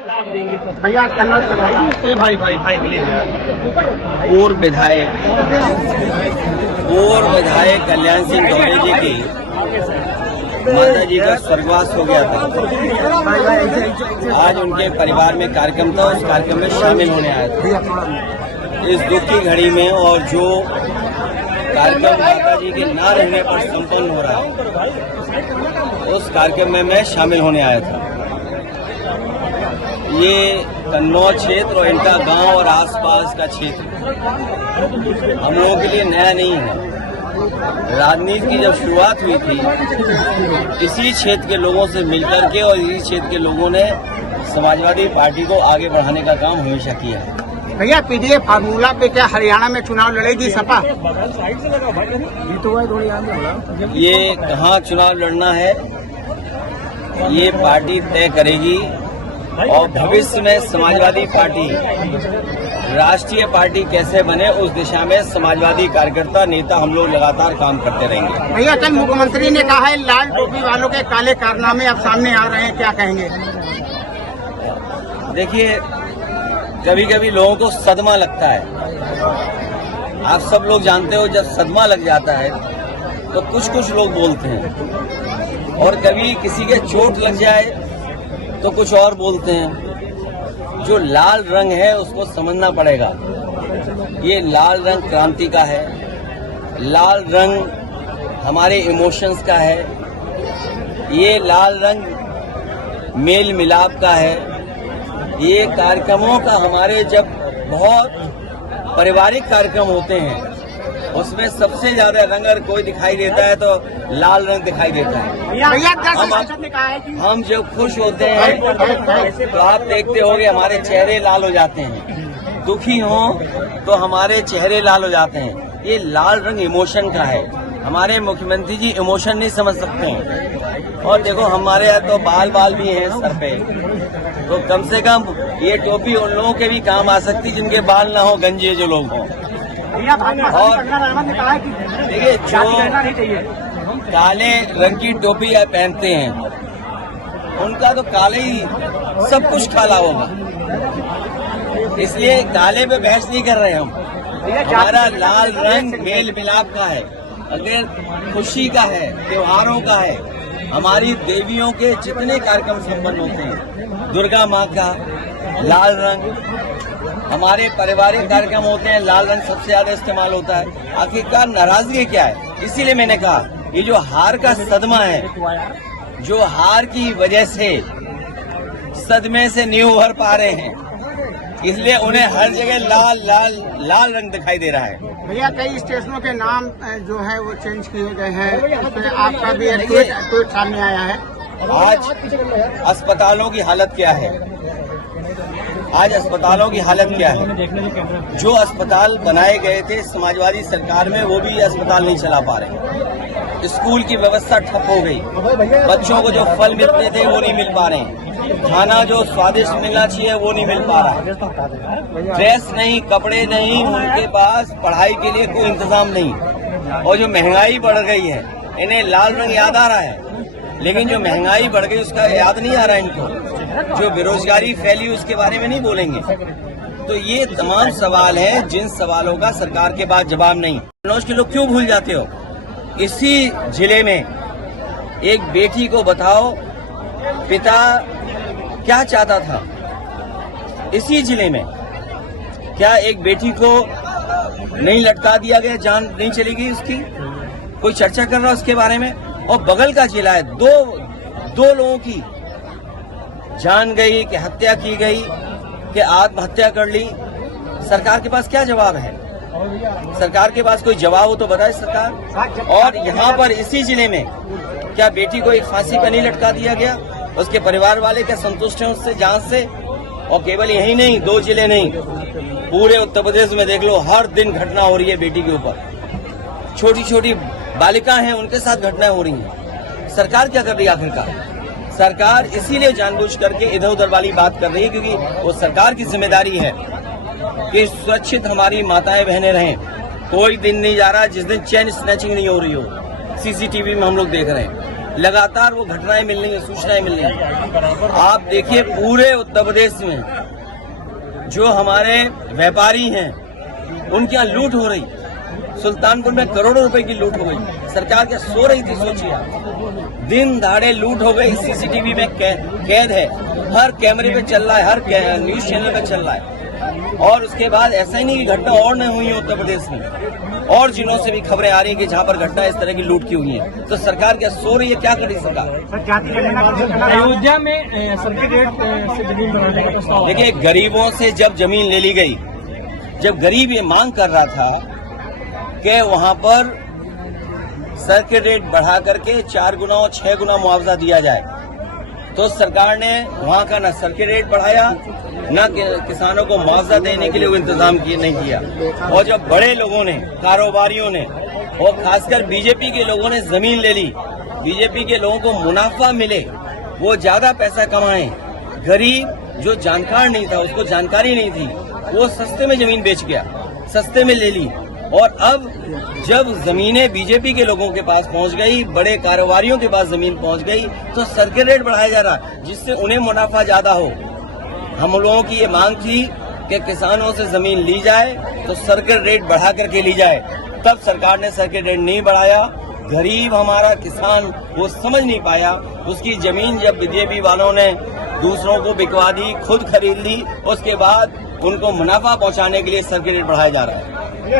भैया पूर्व विधायक कल्याण सिंह गौरे जी की माता जी का स्वर्गवास हो गया था। आज उनके परिवार में कार्यक्रम था, उस कार्यक्रम में शामिल होने आया था। इस दुख की घड़ी में और जो कार्यक्रम माता जी के ना रहने पर संपन्न हो रहा है, उस कार्यक्रम में मैं शामिल होने आया था। ये कन्नौज क्षेत्र और इनका गांव और आसपास का क्षेत्र हम लोगों के लिए नया नहीं है। राजनीति की जब शुरुआत हुई थी, इसी क्षेत्र के लोगों से मिलकर के और इसी क्षेत्र के लोगों ने समाजवादी पार्टी को आगे बढ़ाने का काम हमेशा किया है। भैया पीडीए फार्मूला पे क्या हरियाणा में चुनाव लड़ेगी सपा? ये कहाँ चुनाव लड़ना है, ये पार्टी तय करेगी और भविष्य में समाजवादी पार्टी राष्ट्रीय पार्टी कैसे बने, उस दिशा में समाजवादी कार्यकर्ता नेता हम लोग लगातार काम करते रहेंगे। भैया कल मुख्यमंत्री ने कहा है लाल टोपी वालों के काले कारनामे अब सामने आ रहे हैं, क्या कहेंगे? देखिए, कभी कभी लोगों को सदमा लगता है। आप सब लोग जानते हो, जब सदमा लग जाता है तो कुछ लोग बोलते हैं, और कभी किसी के चोट लग जाए तो कुछ और बोलते हैं। जो लाल रंग है उसको समझना पड़ेगा। ये लाल रंग क्रांति का है, लाल रंग हमारे इमोशंस का है, ये लाल रंग मेल मिलाप का है। ये कार्यक्रमों का हमारे जब बहुत पारिवारिक कार्यक्रम होते हैं, उसमें सबसे ज्यादा रंग अगर कोई दिखाई देता है तो लाल रंग दिखाई देता है। हम जब खुश होते हैं तो आप देखते होंगे हमारे चेहरे लाल हो जाते हैं, दुखी हों तो हमारे चेहरे लाल हो जाते हैं। ये लाल रंग इमोशन का है। हमारे मुख्यमंत्री जी इमोशन नहीं समझ सकते हैं। और देखो, हमारे यहाँ तो बाल भी हैं सर पे, तो कम से कम ये टोपी उन लोगों के भी काम आ सकती जिनके बाल ना हो, गंजे जो लोग हों। और देखिए, जो काले रंग की टोपी आप पहनते हैं, उनका तो काले ही सब कुछ काला होगा, इसलिए काले पे बहस नहीं कर रहे हम। हमारा लाल रंग मेल मिलाप का है, अगर खुशी का है, त्योहारों का है। हमारी देवियों के जितने कार्यक्रम संपन्न होते हैं, दुर्गा माँ का लाल रंग, हमारे पारिवारिक कार्यक्रम होते हैं, लाल रंग सबसे ज्यादा इस्तेमाल होता है। आखिरकार नाराजगी क्या है? इसीलिए मैंने कहा, ये जो हार का सदमा है, जो हार की वजह से सदमे से नहीं उभर पा रहे हैं, इसलिए उन्हें हर जगह लाल रंग दिखाई दे रहा है। भैया कई स्टेशनों के नाम जो है वो चेंज किए गए हैं, उसमें आपका भी ट्वीट सामने आया है। आज अस्पतालों की हालत क्या है? आज अस्पतालों की हालत क्या है? जो अस्पताल बनाए गए थे समाजवादी सरकार में, वो भी अस्पताल नहीं चला पा रहे। स्कूल की व्यवस्था ठप हो गई। बच्चों को जो फल मिलते थे वो नहीं मिल पा रहे। खाना जो स्वादिष्ट मिलना चाहिए वो नहीं मिल पा रहा। ड्रेस नहीं, कपड़े नहीं, उनके पास पढ़ाई के लिए कोई इंतजाम नहीं। और जो महंगाई बढ़ गई है, इन्हें लाल रंग याद आ रहा है, लेकिन जो महंगाई बढ़ गई उसका याद नहीं आ रहा है इनको। जो बेरोजगारी फैली उसके बारे में नहीं बोलेंगे। तो ये तमाम सवाल हैं जिन सवालों का सरकार के पास जवाब नहीं। कन्नौज के लोग क्यों भूल जाते हो? इसी जिले में एक बेटी को बताओ पिता क्या चाहता था। इसी जिले में क्या एक बेटी को नहीं लटका दिया गया, जान नहीं चली गई उसकी? कोई चर्चा कर रहा उसके बारे में? और बगल का जिला है, दो लोगों की जान गई, कि हत्या की गई, कि आत्महत्या कर ली। सरकार के पास क्या जवाब है? सरकार के पास कोई जवाब हो तो बताए सरकार। और यहाँ पर इसी जिले में क्या बेटी को एक फांसी पर नहीं लटका दिया गया? उसके परिवार वाले क्या संतुष्ट हैं उससे, जांच से? और केवल यही नहीं, 2 जिले नहीं, पूरे उत्तर प्रदेश में देख लो, हर दिन घटना हो रही है बेटी के ऊपर। छोटी छोटी बालिकाएं हैं, उनके साथ घटनाएं हो रही हैं। सरकार क्या कर रही है? आखिरकार सरकार इसीलिए जानबूझ करके इधर उधर वाली बात कर रही है, क्योंकि वो सरकार की जिम्मेदारी है कि सुरक्षित हमारी माताएं बहनें रहें। कोई दिन नहीं जा रहा जिस दिन चेन स्नैचिंग नहीं हो रही हो। सीसीटीवी में हम लोग देख रहे हैं। लगातार वो घटनाएं मिल रही हैं, सूचनाएं मिल रही हैं। आप देखिए पूरे उत्तर प्रदेश में जो हमारे व्यापारी हैं उनके यहाँ लूट हो रही। सुल्तानपुर में करोड़ों रुपए की लूट हो गई। सरकार क्या सो रही थी? सोचिए आप, दिन दहाड़े लूट हो गई। सीसीटीवी में कैद है, हर कैमरे पे चल रहा है, हर न्यूज चैनल पे चल रहा है। और उसके बाद ऐसा ही नहीं कि घटना और न हुई है उत्तर प्रदेश में, और जिलों से भी खबरें आ रही है कि जहां पर घटना इस तरह की लूट की हुई है। तो सरकार क्या सो रही है? क्या कर रही सरकार? अयोध्या में सर्किट रेट से जमीन बनाने का प्रस्ताव। देखिए, गरीबों से जब जमीन ले ली गई, जब गरीब ये मांग कर रहा था कि वहां पर सर्किट रेट बढ़ा करके 4 गुना और 6 गुना मुआवजा दिया जाए, तो सरकार ने वहां का न सर्किट रेट बढ़ाया, न किसानों को मुआवजा देने के लिए वो इंतजाम नहीं किया। और जब बड़े लोगों ने, कारोबारियों ने और खासकर बीजेपी के लोगों ने जमीन ले ली, बीजेपी के लोगों को मुनाफा मिले, वो ज्यादा पैसा कमाए, गरीब जो जानकार नहीं था, उसको जानकारी नहीं थी, वो सस्ते में जमीन बेच गया, सस्ते में ले ली। और अब जब जमीनें बीजेपी के लोगों के पास पहुंच गई, बड़े कारोबारियों के पास जमीन पहुंच गई, तो सर्किट रेट बढ़ाया जा रहा जिससे उन्हें मुनाफा ज्यादा हो। हम लोगों की ये मांग थी कि किसानों से जमीन ली जाए तो सर्किट रेट बढ़ा करके ली जाए, तब सरकार ने सर्किट रेट नहीं बढ़ाया। गरीब हमारा किसान वो समझ नहीं पाया, उसकी जमीन जब बीजेपी वालों ने दूसरों को बिकवा दी, खुद खरीद ली, उसके बाद उनको मुनाफा पहुंचाने के लिए सर्किट रेट बढ़ाया जा रहा है।